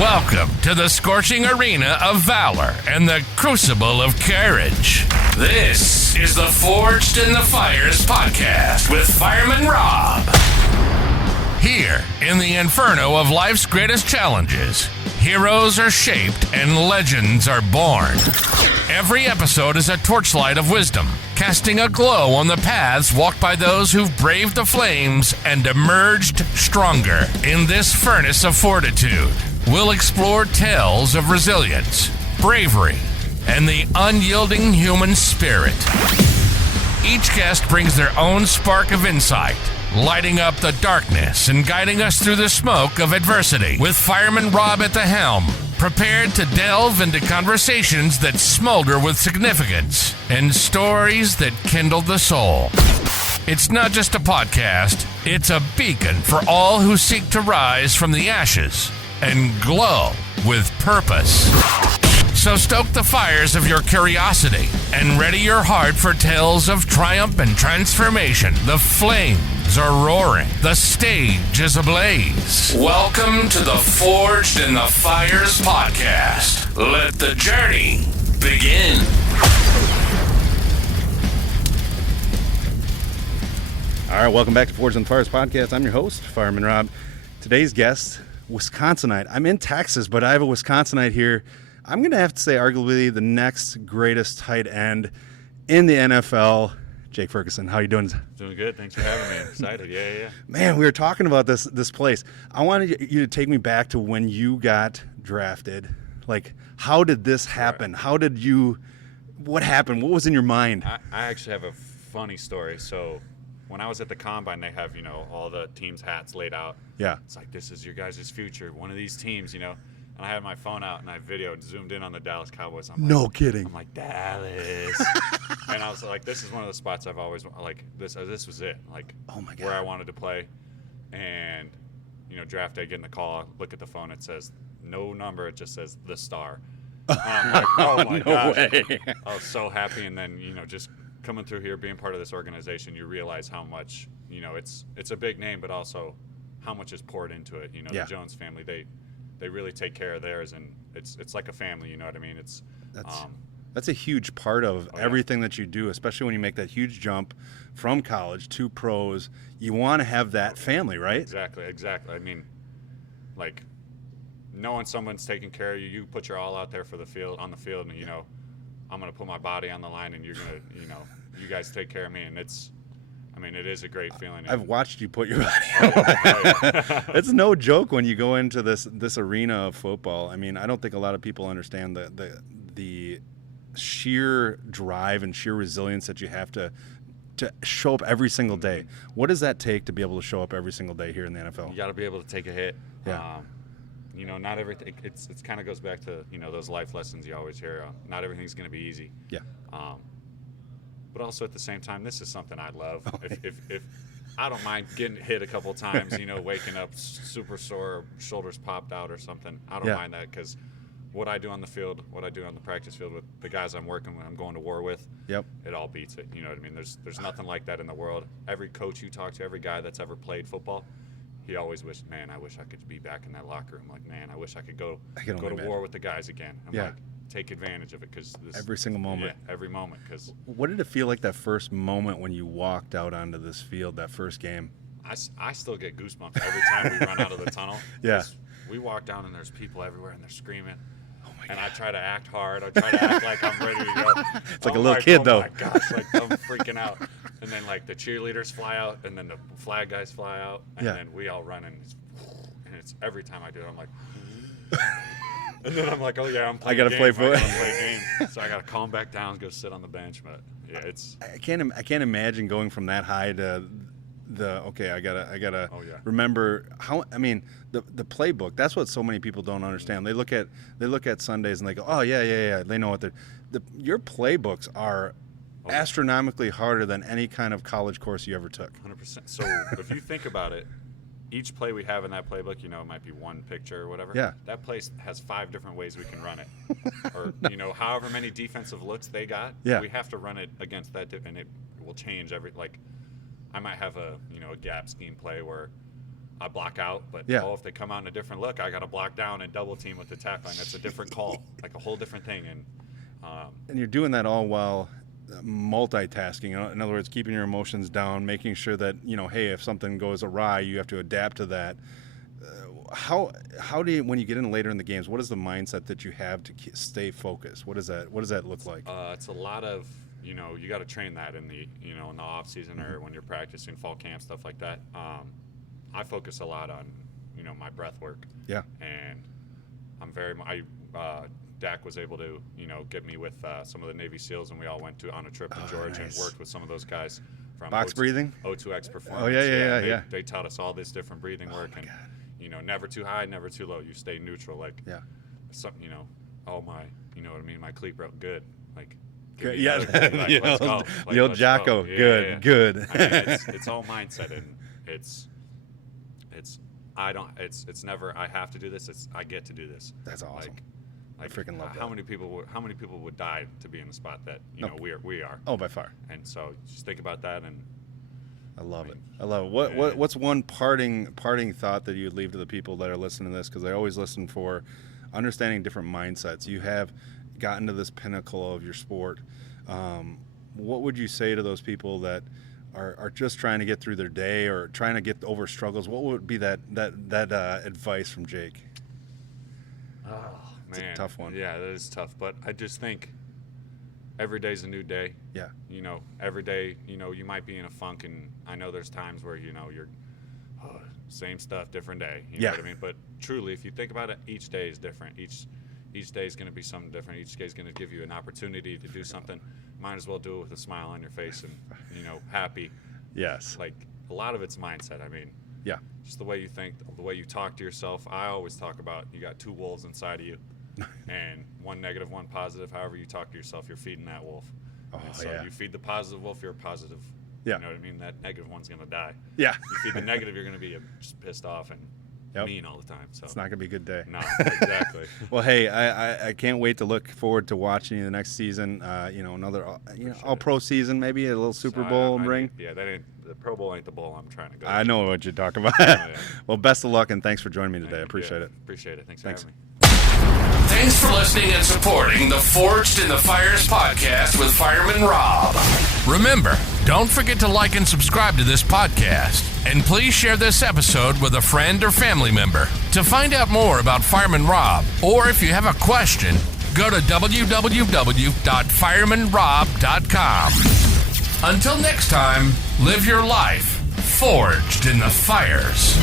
Welcome to the scorching arena of valor and the crucible of courage. This is the Forged in the Fires podcast with Fireman Rob. Here, in the inferno of life's greatest challenges, heroes are shaped and legends are born. Every episode is a torchlight of wisdom, casting a glow on the paths walked by those who've braved the flames and emerged stronger. In this furnace of fortitude, we'll explore tales of resilience, bravery, and the unyielding human spirit. Each guest brings their own spark of insight, lighting up the darkness and guiding us through the smoke of adversity. With Fireman Rob at the helm, prepared to delve into conversations that smolder with significance and stories that kindle the soul. It's not just a podcast, it's a beacon for all who seek to rise from the ashes and glow with purpose. So stoke the fires of your curiosity and ready your heart for tales of triumph and transformation. The flames are roaring. The stage is ablaze. Welcome to the Forged in the Fires podcast. Let the journey begin. All right, welcome back to Forged in the Fires podcast. I'm your host, Fireman Rob. Today's guest, Wisconsinite. I'm in Texas, but I have a Wisconsinite here. I'm going to have to say arguably the next greatest tight end in the NFL, Jake Fergusson. How you doing? Doing good. Thanks for having me. I'm excited. Yeah. Man, we were talking about this place. I wanted you to take me back to when you got drafted. Like, how did this happen? What happened? What was in your mind? I actually have a funny story. So when I was at the Combine, they have, all the teams' hats laid out. Yeah. It's like, this is your guys' future. One of these teams, And I had my phone out and I videoed, zoomed in on the Dallas Cowboys. No kidding. I'm like, Dallas. And I was like, this is one of the spots I've always, like, this was it. Like, oh my God, where I wanted to play. And, draft day, getting the call, look at the phone, it says no number, it just says the Star. I'm like, oh my gosh. Way. I was so happy. And then, just coming through here, being part of this organization, you realize how much, it's a big name, but also how much is poured into it. Yeah. The Jones family, they really take care of theirs, and it's like a family. You know what I mean? That's a huge part of everything that you do, especially when you make that huge jump from college to pros. You want to have that family, right? Exactly. I mean, like, knowing someone's taking care of you, you put your all out there on the field, and I'm gonna put my body on the line, and you're gonna, you guys take care of me, and it is a great feeling. I've watched you put your body on. It's no joke when you go into this arena of football. I mean, I don't think a lot of people understand the sheer drive and sheer resilience that you have to show up every single day. What does that take to be able to show up every single day here in the NFL? You got to be able to take a hit. Yeah. Not everything. It kind of goes back to those life lessons you always hear. Not everything's going to be easy. Yeah. But also at the same time, this is something I love. If I don't mind getting hit a couple times, waking up super sore, shoulders popped out or something. I don't mind that, because what I do on the field, what I do on the practice field with the guys I'm working with, I'm going to war with, it all beats it. You know what I mean? There's nothing like that in the world. Every coach you talk to, every guy that's ever played football, he always wished, man, I wish I could be back in that locker room. Like, man, I wish I could go to war with the guys again. I'm like, take advantage of it, because every single moment. Yeah, every moment. Because what did it feel like that first moment when you walked out onto this field, that first game? I still get goosebumps every time we run out of the tunnel. Yeah. We walk down and there's people everywhere and they're screaming. Oh my God. And I try to act hard. I try to act like I'm ready to go. It's like a little kid, though. Oh my gosh, like I'm freaking out. And then like the cheerleaders fly out, and then the flag guys fly out, and then we all run, and it's every time I do it, I'm like. And then I'm like, oh yeah, I gotta play for it. So I gotta calm back down, go sit on the bench. But yeah, I can't imagine going from that high to I gotta remember how. I mean, the playbook. That's what so many people don't understand. They look at Sundays and they go, oh yeah. They know what your playbooks are astronomically harder than any kind of college course you ever took. 100%. So if you think about it, each play we have in that playbook, it might be one picture or whatever. Yeah. That place has 5 different ways we can run it. Or, however many defensive looks they got, we have to run it against that, and it will change I might have a gap scheme play where I block out, but if they come out in a different look, I got to block down and double team with the tackle, and that's a different call, like a whole different thing. And you're doing that all while multitasking. In other words, keeping your emotions down, making sure that, hey, if something goes awry, you have to adapt to that. How do you, when you get in later in the games, what is the mindset that you have to stay focused? What does that look like? It's a lot of, you got to train that in the, in the off season or when you're practicing fall camp, stuff like that. I focus a lot on, my breath work. Yeah. And I'm Dak was able to, get me with some of the Navy SEALs, and we all went on a trip to Georgia and worked with some of those guys from box breathing, O2X Performance. Oh yeah. They taught us all this different breathing work, and never too high, never too low. You stay neutral, like something. Oh my, you know what I mean? My cleat broke, good. Like, let's go. The old Jocko, good. I mean, it's all mindset, and it's never I have to do this. I get to do this. That's awesome. I freaking love that. How many people would die to be in the spot that we are? Oh, by far. And so just think about that, and I love it. What's one parting thought that you'd leave to the people that are listening to this? Because I always listen for understanding different mindsets. You have gotten to this pinnacle of your sport. What would you say to those people that are just trying to get through their day or trying to get over struggles? What would be that advice from Jake? Oh man, it's a tough one. Yeah, that is tough. But I just think every day's a new day. Yeah. Every day, you might be in a funk, and I know there's times where you're same stuff, different day. You know what I mean? But truly, if you think about it, each day is different. Each day is going to be something different. Each day is going to give you an opportunity to do something. Might as well do it with a smile on your face and happy. Yes. Like a lot of it's mindset. I mean, just the way you think, the way you talk to yourself. I always talk about you got two wolves inside of you, and one negative, one positive. However you talk to yourself, you're feeding that wolf. You feed the positive wolf, you're positive. Yeah. You know what I mean? That negative one's going to die. Yeah. You feed the negative, you're going to be just pissed off and mean all the time. So it's not going to be a good day. No, exactly. Well, hey, I can't wait to look forward to watching you the next season. Another all-pro season, maybe a little Super Bowl ring. The Pro Bowl ain't the bowl I'm trying to go. I know what you're talking about. Well, best of luck, and thanks for joining me today. I appreciate it. Appreciate it. Thanks for having me. Thanks for listening and supporting the Forged in the Fires podcast with Fireman Rob. Remember, don't forget to like and subscribe to this podcast. And please share this episode with a friend or family member. To find out more about Fireman Rob, or if you have a question, go to www.firemanrob.com. Until next time, live your life forged in the fires.